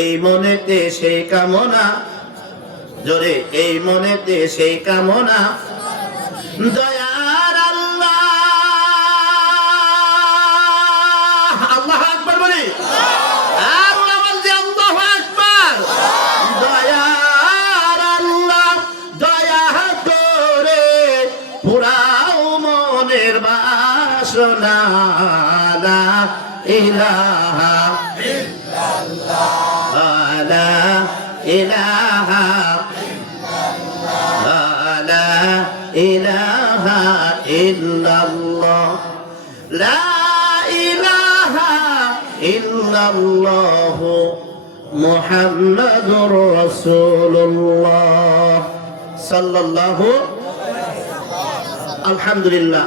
এই মনেতে সেই কামনা, জোরে এই মনেতে সেই কামনা, দয়ার আল্লাহ। আল্লাহু আকবার বলি, আর আওয়াজ দিয়ে আল্লাহু আকবার। দয়ার আল্লাহ দয়া করে পুরাও মনের বাসনা, লা ইলাহা ইল্লাল্লাহ, লা ইলাহা ইল্লাল্লাহ, লা ইলাহা ইল্লাল্লাহ, লা ইলাহা ইল্লাল্লাহ মুহাম্মাদুর রাসূলুল্লাহ সাল্লাল্লাহু। আলহামদুলিল্লাহ,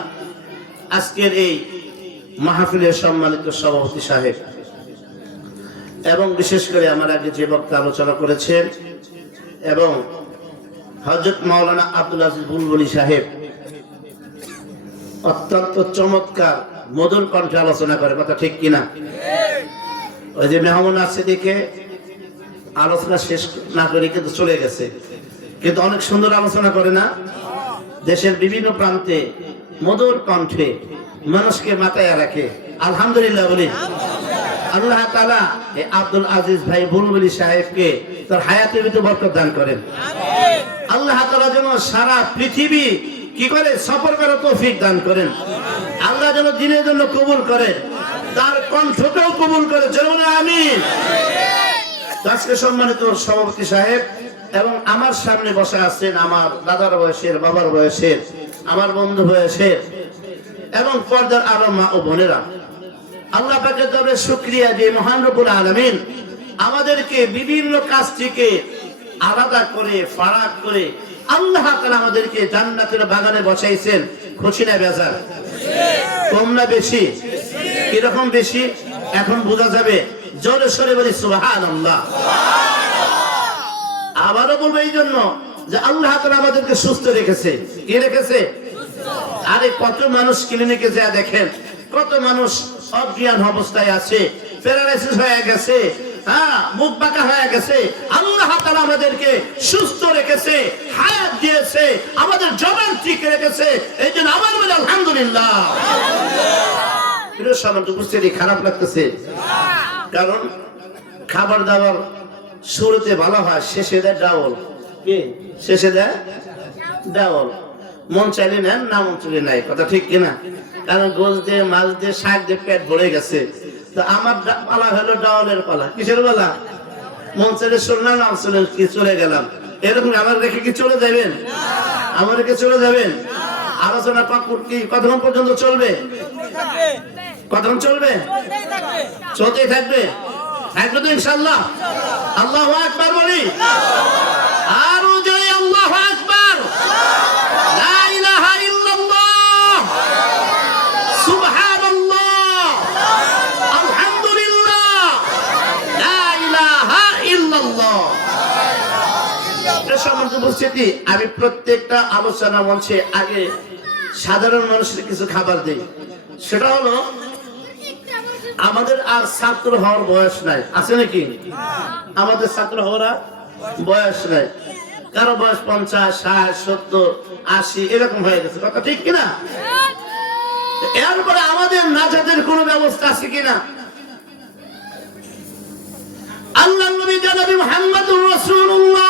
আজকের এই মাহফিলের সম্মানিত সভাপতি সাহেব এবং বিশেষ করে আমার আগে যে বক্তা আলোচনা করেছেন এবং হযরত মাওলানা আব্দুল আজিজ বুলবুলি সাহেব অত্যন্ত চমৎকার মধুর কণ্ঠে আলোচনা করে, কথা ঠিক কিনা? ওই যে মেহমান আছে দেখে আলোচনা শেষ না করে কিন্তু চলে গেছে, কিন্তু অনেক সুন্দর আলোচনা করে না? দেশের বিভিন্ন প্রান্তে মধুর কণ্ঠে মানুষকে মাথায় রাখে। আলহামদুলিল্লাহ বলি। আল্লাহ তাআলা এই আব্দুল আজিজ ভাই বুলবুলি সাহেবকে তার হায়াতের ভিতরে বরকত দান করেন। আল্লাহ তাআলা যেন সারা পৃথিবী কি করে সফর করার তৌফিক দান করেন। আল্লাহ যেন দিনের জন্য কবুল করেন, তার কণ্ঠকেও কবুল করে, যেমন আমিন। আজকে সম্মানিত সভাপতি সাহেব এবং আমার সামনে বসা আছেন আমার দাদার বয়সের, বাবার বয়সের, আমার বন্ধু বয়সের এবং পর্দার আরো মা ও বোনেরা, আল্লাহ পাকের দরবারে শুকরিয়া যে মহান রব্বুল আলামিন আমাদেরকে বিভিন্ন কাজ থেকে আলাদা করে ফারাক করে আল্লাহ তাআলা আমাদেরকে জান্নাতের বাগানে বসাইছেন। খুশি না বেজার? কম না বেশি? কিরকম বেশি এখন বোঝা যাবে। জোরে সরে বলি সুবহানাল্লাহ। আবারও বলবো এই জন্য যে আল্লাহ তাআলা আমাদেরকে সুস্থ রেখেছে। কি রেখেছে? আরে কত মানুষ ক্লিনিকে যা দেখেন, কত মানুষ অজ্ঞান অবস্থায় আছে, প্যারালাইসিস হয়ে গেছে, হ্যাঁ, মুখ বাঁকা হয়ে গেছে। আল্লাহ তাআলা আমাদেরকে সুস্থ রেখেছে, হায়াত দিয়েছে, আমাদের জবান ঠিক রেখেছে। এই জন্য আমার বলে আলহামদুলিল্লাহ। উপস্থিতি খারাপ লাগতেছে, কারণ খাবার দাবার শুরুতে ভালো হয়, শেষে দেয় ডাবল। কি শেষে দেয়? ডাবল। মন চাইলে নেন, না মন চাইলে নাই, কথা ঠিক কিনা? কারণ গোল দিয়ে মাছ দিয়ে শাক দিয়ে পেট ভরে গেছে। তো আমার পালা হলো ডাউলের পালা। কিসের পালা? মন চাইলে শুনলাম, না শুনে কি চলে গেলাম। এরকম আমার রেখে কি চলে যাবেন? আমার রেখে চলে যাবেন? আলোচনা কি কতক্ষণ পর্যন্ত চলবে? কতক্ষণ চলবে? চলতেই থাকবে, থাকবে তো ইনশাআল্লাহ। আল্লাহু আকবার বলি, আরো জয় আল্লাহু আকবার। লা ইলাহা ইল্লাল্লাহ, সুবহানাল্লাহ, আলহামদুলিল্লাহ, লা ইলাহা ইল্লাল্লাহ। সম্মানিত উপস্থিতি, আমি প্রত্যেকটা আলোচনা মঞ্চে আগে সাধারণ মানুষের কিছু খাবার দেই। সেটা হলো আমাদের আর ছাত্র হওয়ার বয়স নাই, আছে নাকি? আমাদের ছাত্র হওয়ার বয়স নাই। কারো বয়স 50, 60, 70, 80 এরকম হয়ে গেছে, কথা ঠিক কিনা? এরপরে আমাদের নাজাতের কোন ব্যবস্থা আছে কিনা? আল্লাহর নবী জনাব মুহাম্মদুর রাসূলুল্লাহ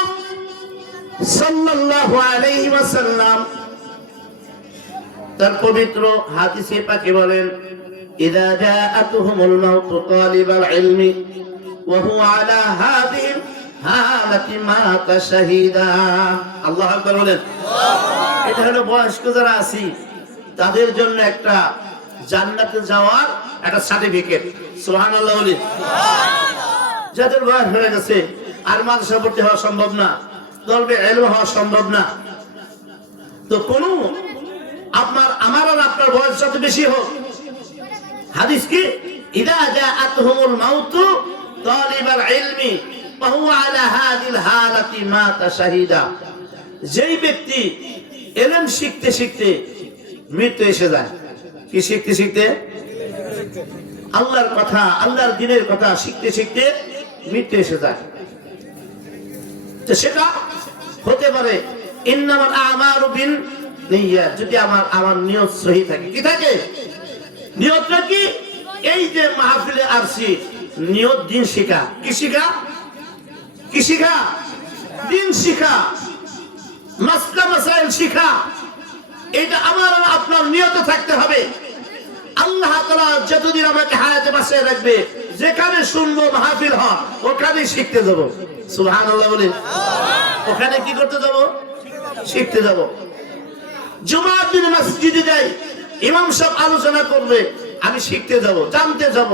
সাল্লাল্লাহু আলাইহি ওয়াসাল্লাম তার পবিত্র হাদিসে পাকে বলেন, ইযা জাআতুহুমুল মাউতু তালিবাল ইলমি ওয়া হুয়া আলা হাযিহি হালাতি মাতা শাহীদা। আল্লাহু আকবার বলেন। এটা হলো বয়স্ক যারা আছি তাদের জন্য একটা জান্নাতে যাওয়ার একটা সার্টিফিকেট। সুবহানাল্লাহ বলি। যাদের বয়স হয়ে গেছে আর মাদ্রাসা ভর্তি হওয়া সম্ভব না, তলবে ইলম হওয়া সম্ভব না, তো কোন আপনার আমার আর আপনার বয়স যত বেশি হোক, হাদিস কি ইদা জাআতহুমুল মাউতু তালিবাল ইলমি ওয়া হুয়া আলা হাযিল হালাতি মাতা শাহীদা। যেই ব্যক্তি ইলম শিখতে শিখতে মৃত্যু এসে যায়, কি শিখতে শিখতে? আল্লাহর কথা, আল্লাহর দ্বীনের কথা শিখতে শিখতে মৃত্যু এসে যায়। তো সেটা হতে পারে ইন্নামাল আমালু বিন্নিয়াত, যদি আমার নিয়ত সহি থাকে। কি থাকে নিয়তটা? কি এই যে মাহফিলে আসছি, নিয়ত দিন শিখা। কি শিখা? কি শিখা? দিন শিখা, মাসলা মাসাইল শিখা। এটা আমার আপনার নিয়ত থাকতে হবে। আল্লাহ তাআলা যতদিন আমাকে হায়াতে বাঁচিয়ে রাখবে, যেখানে শুনবো মাহফিল হয় ওখানে শিখতে যাব। সুবহানাল্লাহ বলেন। ওখানে কি করতে যাব? শিখতে যাব। জুমার দিন মসজিদে যাই, ইমাম সাহেব আলোচনা করবে, আমি শিখতে যাব, জানতে যাব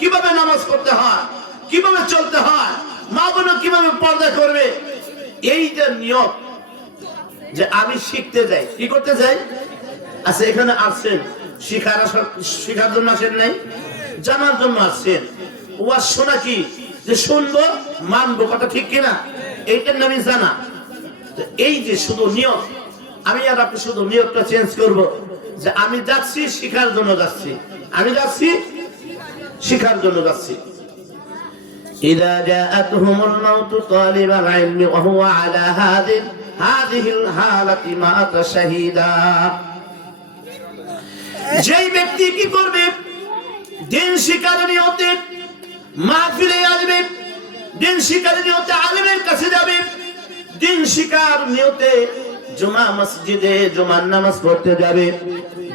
কিভাবে নামাজ পড়তে হয়, কিভাবে চলতে হয়, মা বোন কিভাবে পর্দা করবে। এই যে নিয়ত যে আমি শিখতে যাই, কি করতে যাই? আচ্ছা, এখানে আসছেন শিখার জন্য আসেন নাই, জানার জন্য আসছেন। ওয়াজ শোনা কি? যে শুনবো, মানবো, কথা ঠিক কিনা? এইটার নামই জানা। এই যে শুধু নিয়ত, আমি আর আপনি শুধু নিয়তটা চেঞ্জ করব যে আমি যাচ্ছি শিখার জন্য যাচ্ছি, আমি যাচ্ছি শিখার জন্য যাচ্ছি। ইযা জাআতহুমুল মাউতু তালিবাল ইলমি ওয়া হুয়া আলা হাযিহিল হালাতি মাতা শাহীদা। যেই ব্যক্তি কি করবে? দিন শিখার নিয়তে মাহফিলে আসবে, দিন শিখার নিয়তে আলেমের কাছে যাবে, দিন শিখার নিয়তে জুমা মসজিদে জুমার নামাজ পড়তে যাবে,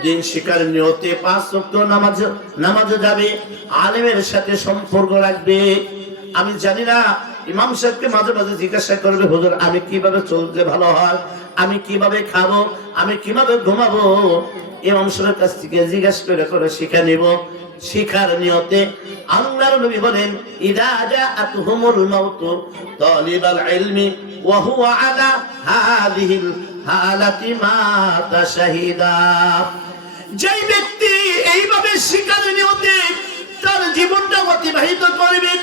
দিন শিখার নিয়তে 5 ওয়াক্ত নামাজে যাবে, আলেমের সাথে সম্পর্ক রাখবে। আমি জানি না, ইমাম সাহেবকে মাঝে মাঝে জিজ্ঞাসা করবে, হুজুর আমি কিভাবে চলতে ভালো হয়, আমি কিভাবে খাবো, আমি কিভাবে ঘুমাবো। ইমাম সাহেবের কাছ থেকে জিজ্ঞাসা করে শিখে নিব। শিখার নিয়তে আল্লাহর নবী বলেন, ইযা জাআতহুমুল মাউতু তালিবাল ইলমি ওয়া হুয়া আলা হাযিহিল হালাতি মাতা শাহীদা। যেই ব্যক্তি এইভাবে শিখার নিয়তে তার জীবনটা অতিবাহিত করবে,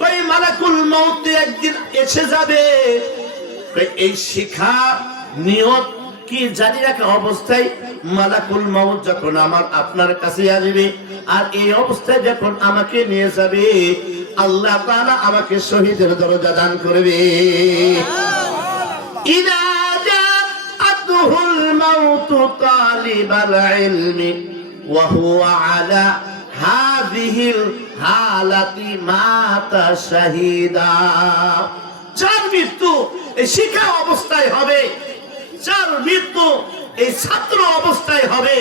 কই মালাকুল মউত একদিন এসে যাবে। এই শিখা নিয়ত কি জানি রাখা অবস্থায় মালাকুল মউত যখন আমার আপনার কাছে আসবে, আর এই অবস্থায় যখন আমাকে নিয়ে যাবে, আল্লাহ তাআলা আমাকে শহীদের দরজা দান করবে। ইযা জাআতহুল মাউতু তালিবাল ইলমি ওয়া হুয়া আলা হাযিহিল হালাতি মাতা শাহীদা। যার মৃত্যু এই শিক্ষা অবস্থায় হবে, যার মৃত্যু এই ছাত্র অবস্থায় হবে,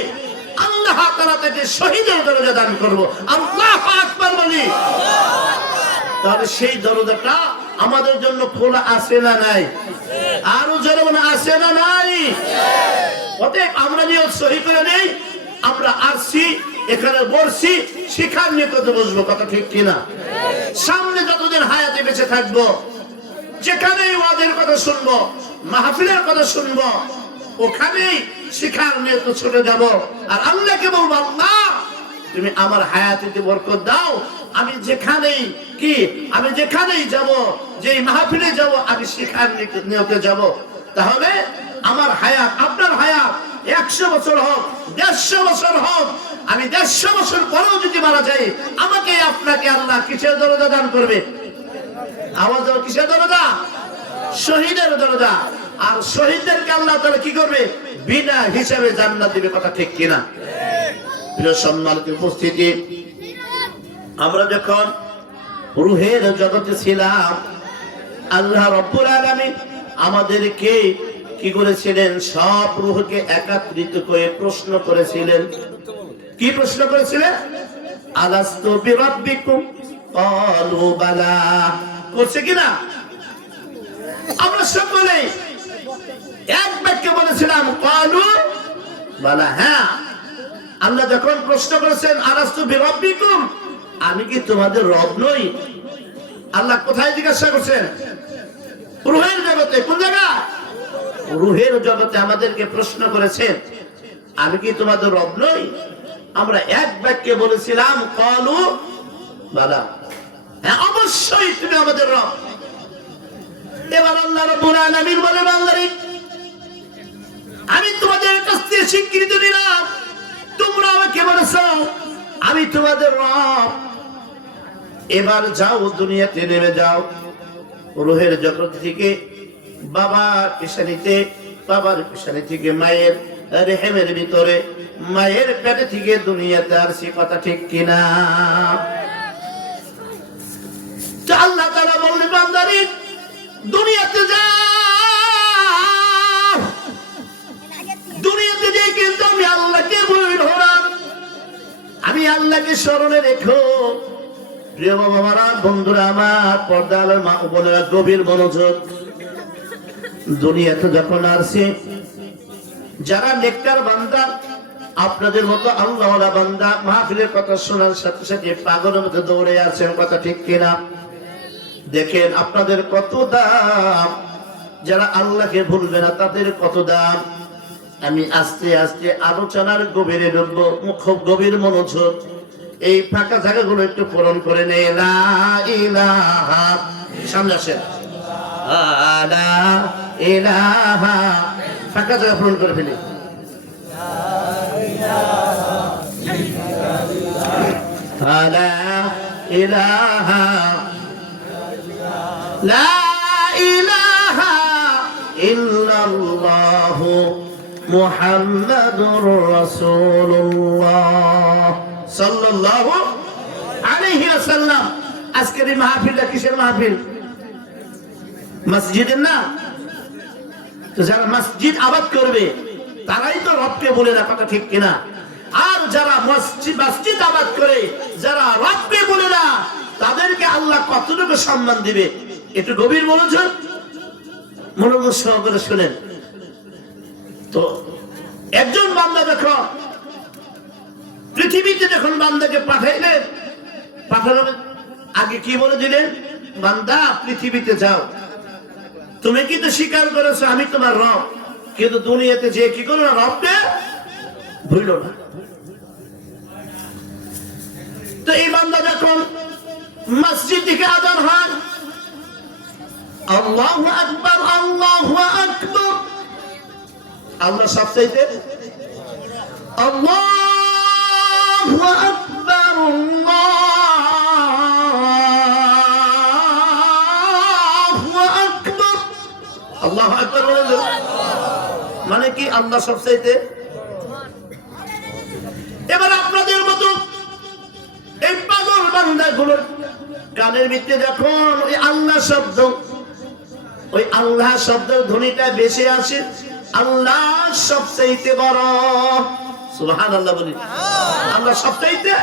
আল্লাহ তাআলা তাকে শহীদের দরজা দান করব। আল্লাহু আকবার বলি। তাহলে সেই দরজাটা আমাদের জন্য খোলা আছে না নাই? আরো জোরে বলেন, আছে না নাই? অতএব আমরা নিয়ত সহি করে নেই, আমরা আসছি এখানে বসছি শিখার নিকটে বসবো, কথা ঠিক কিনা? সামনে যতদিন হায়াতে বেঁচে থাকবো, যেখানেই ওয়াজের কথা শুনবো, মাহফিলের কথা শুনবো, ওখানেই শিখার নিয়তে ছুটে যাব। আর আল্লাহকে বলবো, আল্লাহ তুমি আমার হায়াতে বরকত দাও, আমি যেখানেই কি আমি যেখানেই যাব, যে মাহফিলে যাব, আমি শিখার নিয়তে যাব। তাহলে আমার হায়াত, আপনার হায়াত 100 বছর হোক, 150 বছর হোক, আমি 150 বছর পরেও যদি মারা যাই, আমাকে আপনাকে আল্লাহ কিসের দরজা দান করবে? আওয়াজ দাও, কিসের দরজা? শহীদের দরজা। আর শহীদদেরকে আল্লাহ তাআলা কি করবে? বিনা হিসাবে জান্নাত দিবে, কথা ঠিক কিনা? প্রিয় সম্মানিত উপস্থিতি, আমরা যখন রূহের জগতে ছিলাম, আল্লাহ রাব্বুল আলামিন আমাদেরকে কি করেছিলেন? সব রূহকে একত্রিত করে প্রশ্ন করেছিলেন। কি প্রশ্ন করেছিলেন? আলাস্তু বিরাব্বিকুম ক্বালু বালা। করছে কিনা? আমরা সকলে এক বাক্যে বলেছিলাম ক্বালু বালা, হ্যাঁ। আল্লাহ যখন প্রশ্ন করেছেন আলাস্তু বিরাব্বিকুম, আমি কি তোমাদের রব নই? আল্লাহ কোথায় জিজ্ঞাসা করছেন? রূহের জগতে। কোন জায়গা? রূহের জগতে আমাদেরকে প্রশ্ন করেছেন, আমি কি তোমাদের রব নই? আমরা এক বাক্যে বলেছিলাম ক্বালু বালা, হ্যাঁ অবশ্যই তুমি আমাদের রব। এবার আল্লাহ রাব্বুল আলামিন বলে, বান্দারে আমি তোমাদের কাছ থেকে স্বীকৃতি দিলাম, তোমরা আমাকে বলেছো আমি তোমাদের রব। এবার যাও দুনিয়াতে নেমে যাও, রুহের জগৎ থেকে বাবার পেশানিতে, বাবার পেশানি থেকে মায়ের রেহেমের ভিতরে, মায়ের পেটে থেকে দুনিয়াতে আসছি, কথা ঠিক কিনা? তো আল্লাহ তাআলা বললেন বান্দারে দুনিয়াতে যা, দুনিয়াতে যে কিন্তু আমি আল্লাহকে ভুলে ধরাম, আমি আল্লাহকে স্মরণে রেখো। প্রিয় বাবারা, বন্ধুরা আমার, পর্দার মা ও বোনেরা, গভীর মনোযোগ। দুনিয়াতে যখন আসছে, যারা নেককার বান্দা, আপনাদের মতো আল্লাহওয়ালা বান্দা মাহফিলের কথা শোনার সাথে সাথে পাগলের মধ্যে দৌড়ে আছেন, কথা ঠিক কিনা? দেখেন আপনাদের কত দাম, যারা আল্লাহকে ভুলবে না তাদের কত দাম। আমি আস্তে আস্তে আলোচনার গভীরে ঢুকবো, খুব গভীর মনোযোগ। এই ফাঁকা জায়গাগুলো একটু পূরণ করে নে। লা ইলাহা, সামনে আসেন, লা ইলাহা, ফাঁকা জায়গা পূরণ করে ফেলি। লা ইলাহা, লা ইলাহা ইল্লাল্লাহু মুহাম্মাদুর রাসূলুল্লাহ সাল্লাল্লাহু আলাইহি ওয়াসাল্লাম। আজকের এই মাহফিলটা কিসের মাহফিল? মসজিদের না? তো যারা মসজিদ আবাদ করবে তারাই তো রবকে বলে না, কথা ঠিক কিনা? আর যারা মসজিদ আবাদ করে, যারা রবকে বলে না, তাদেরকে আল্লাহ কতটুকু সম্মান দিবে, একটু গভীর মনোযোগ সহকারে শুনেন। তো একজন বান্দা দেখো, পৃথিবীতে যখন বান্দাকে পাঠাইলেন, পাঠানোর আগে কি বলে দিলেন? বান্দা পৃথিবীতে যাও, তুমি কিন্তু স্বীকার করেছো আমি তোমার রব, কিন্তু দুনিয়াতে যে কি করো না, রবকে ভুলো না। তো এই বান্দা যখন মসজিদ থেকে আযান হয়, আল্লাহু আকবার, আল্লাহু আকবার, আল্লাহ সবচাইতে, আল্লাহু আকবার, আল্লাহু আকবার, আল্লাহু আকবার বলে মানে কি? আল্লাহ সবচাইতে। এবার আপনাদের মতো এই পাগল বান্দাগুলোর কানের ভিতরে যখন ওই আল্লাহ শব্দ, ওই আল্লাহ শব্দের ধ্বনিটা বেশি আসে, আল্লাহ সবচাইতে বড়, সুবহানাল্লাহ বলি, আল্লাহ সবচাইতে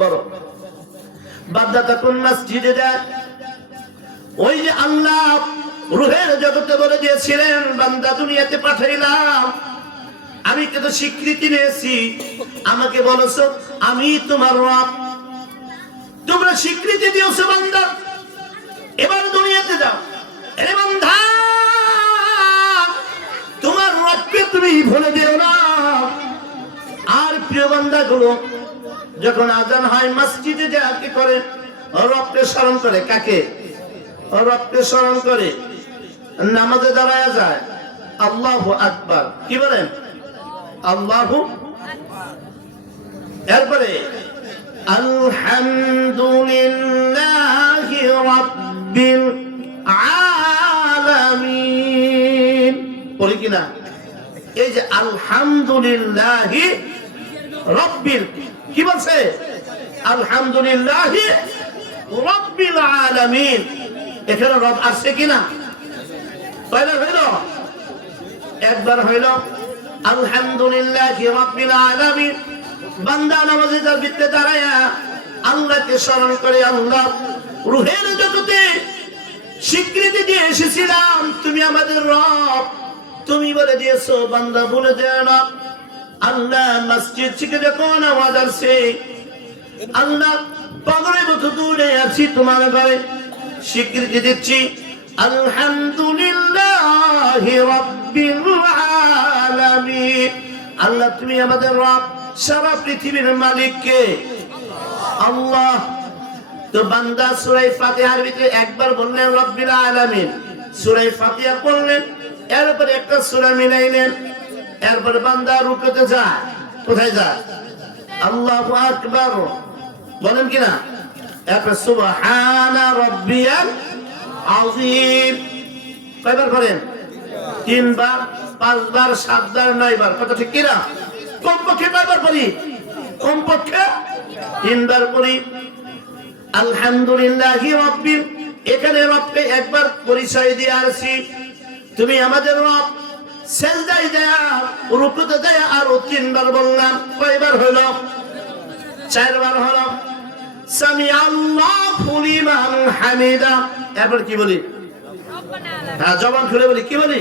বড়। বান্দা তখন মসজিদে যায়, ওই যে আল্লাহ রূহের জগতে বলে দিয়েছিলেন, বান্দা দুনিয়াতে পাঠাইলাম, আমি কিন্তু স্বীকৃতি নিয়েছি, আমাকে বলেছো আমি তোমার রব, তোমরা স্বীকৃতি দিয়েছো বান্দা, এবার দুনিয়াতে যাও। আরে বান্দা, তোমার রবকে তুমি ভুলে দিও না। আর প্রিয় বান্দাগুলো যখন আজান হয় মসজিদে যায়, কি করে? রবকে স্মরণ করে। কাকে? রবকে স্মরণ করে। নামাজে দাঁড়ায় যায়, আল্লাহু আকবার, কি বলেন? আল্লাহু, এরপরে আলহামদুলিল্লাহি রাব্বিল আলামিন বলি কিনা? এই যে আলহামদুলিল্লাহি রাব্বিল, কি বলছে? আলহামদুলিল্লাহি রাব্বিল আলামিন। এখানে রব আসছে কিনা? কয়বার হইল? একবার হইল। আলহামদুলিল্লাহি রাব্বিল আলামিন। বান্দা নামাজে তার ভিতরে দাঁড়ায়া আল্লাহকে স্মরণ করে, আল্লাহ রূহের জগতে স্বীকৃতি দিয়ে এসেছিলাম তুমি আমাদের রব, তুমি বলে দিয়েছো বান্দা ভুলে যায় না। আল্লাহ মসজিদ থেকে যখন আওয়াজ আসছে, আল্লাহ পাগলের মতো দূরে আছি তোমার ঘরে, স্বীকৃতি দিচ্ছি আলহামদুলিল্লাহি রাব্বিল আলামিন। আল্লাহ তুমি আমাদের রব, সারা পৃথিবীর মালিক কে? আল্লাহ। তো বান্দা সূরা ফাতিহার ভিতরে একবার বললেন রাব্বিল আলামিন, সূরা ফাতিহা পড়লেন, এরপর একটা সূরা মিলাইলেন, এরপর বান্দা রুকুতে যায়। কোথায় যায়? আল্লাহু আকবার বলেন কিনা? এরপর সুবহানা রাব্বিয়াল আযীম। কয়বার পড়েন? 3 বার, 5 বার, 7 বার, 9 বার। কথা ঠিক কিনা? কমপক্ষে কয়বার পড়ি? কমপক্ষে 3 বার পড়ি। আলহামদুলিল্লাহি রাব্বিল, এখানে রবকে একবার পরিচয় দিয়ে আসি, তুমি আমাদের রব। সেজদায় দেয়া, রুকুতে দেয়া আরো 3 বার বললাম। কয়বার হলো? 4 বার হলো। সামি আল্লাহু লিমান হামিদা। এরপর কি বলি? হ্যাঁ, জবান খুলে বলি, কি বলি?